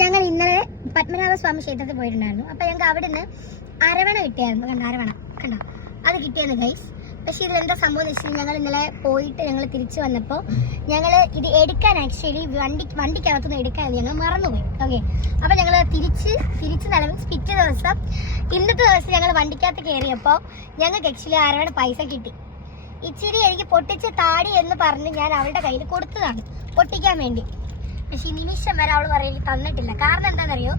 ഞങ്ങൾ ഇന്നലെ പത്മനാഭസ്വാമി ക്ഷേത്രത്തിൽ പോയിട്ടുണ്ടായിരുന്നു. അപ്പൊ ഞങ്ങൾക്ക് അവിടെ നിന്ന് അരവണ കിട്ടിയായിരുന്നു. അരവണ കണ്ടോ, അത് കിട്ടിയായിരുന്നു ഗൈസ്. പക്ഷെ ഇതിലെന്താ സംഭവം എന്ന് വെച്ചാൽ ഞങ്ങൾ ഇന്നലെ പോയിട്ട് ഞങ്ങൾ തിരിച്ചു വന്നപ്പോൾ ഞങ്ങൾ ഇത് എടുക്കാൻ ആക്ച്വലി വണ്ടിക്കകത്തുനിന്ന് എടുക്കാൻ ഞങ്ങൾ മറന്നുപോയി. ഓക്കെ, അപ്പൊ ഞങ്ങൾ തിരിച്ച് നടന്ന് പിറ്റേ ദിവസം ഇന്നത്തെ ദിവസം ഞങ്ങൾ വണ്ടിക്കകത്ത് കയറിയപ്പോൾ ഞങ്ങൾക്ക് ആക്ച്വലി അരവണ പൈസ കിട്ടി. ഇച്ചിരി എനിക്ക് പൊട്ടിച്ച് താടി എന്ന് പറഞ്ഞ് ഞാൻ അവളുടെ കയ്യിൽ കൊടുത്തതാണ് പൊട്ടിക്കാൻ വേണ്ടി. പക്ഷെ ഈ നിമിഷം വരെ അവൾ പറയും തന്നിട്ടില്ല. കാരണം എന്താണെന്നറിയോ,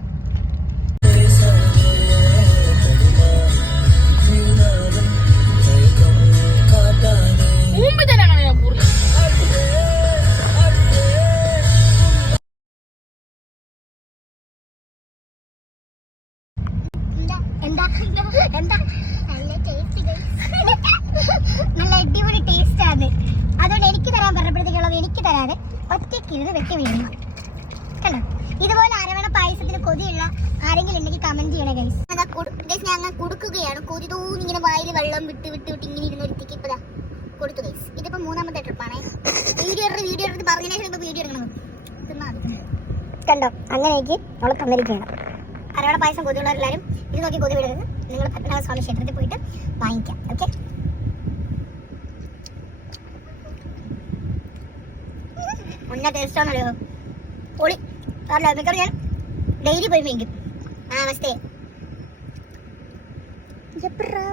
നല്ല അടിപൊളി ടേസ്റ്റ് ആണ്. അതുകൊണ്ട് എനിക്ക് തരാൻ പറഞ്ഞപ്പോഴത്തേക്കുള്ളത് എനിക്ക് തരാതെ ഒറ്റയ്ക്ക് ഇരുന്ന് വെട്ടി വീഴുന്നു. കണ്ടോ, ഇതുപോലെ അരവണ പായസത്തിന് കൊതിയുള്ള ആരെങ്കിലും ഉണ്ടെങ്കിൽ കമന്റ് ചെയ്യണേ ഗൈസ്. ഞങ്ങൾ കൊടുക്കുകയാണ്. കൊതി തോന്നിങ്ങനെ വായിൽ വെള്ളം വിട്ട് ഇങ്ങനെ ഇരുന്ന് ഒരുത്തിക്ക് ഇപ്പതാ കൊടുത്തു ഗൈസ്. ഇതിപ്പോ മൂന്നാമത്തെ ട്രിപ്പാണ്. വീഡിയോ എടുത്ത് പറഞ്ഞതിന് ശേഷം വീഡിയോ എടുക്കണം. കണ്ടോ, അങ്ങനെയൊക്കെ അവളെ തന്നിരിക്കുകയാണ്. അരവണ പായസം കൊതിയുള്ളവരെല്ലാവരും ഇത് നോക്കി കൊതി വിടരുത്. നിങ്ങൾ പത്മനാഭസ്വാമി ക്ഷേത്രത്തിൽ പോയിട്ട് വാങ്ങിക്കാം. ഓക്കെ, ഒന്ന ടേസ്റ്റാണല്ലോ പൊളി. കാരണം മിക്കവാറും ഞാൻ ഡെയിലി പോയി മേടിക്കും. നമസ്തേ സൂപ്പറാ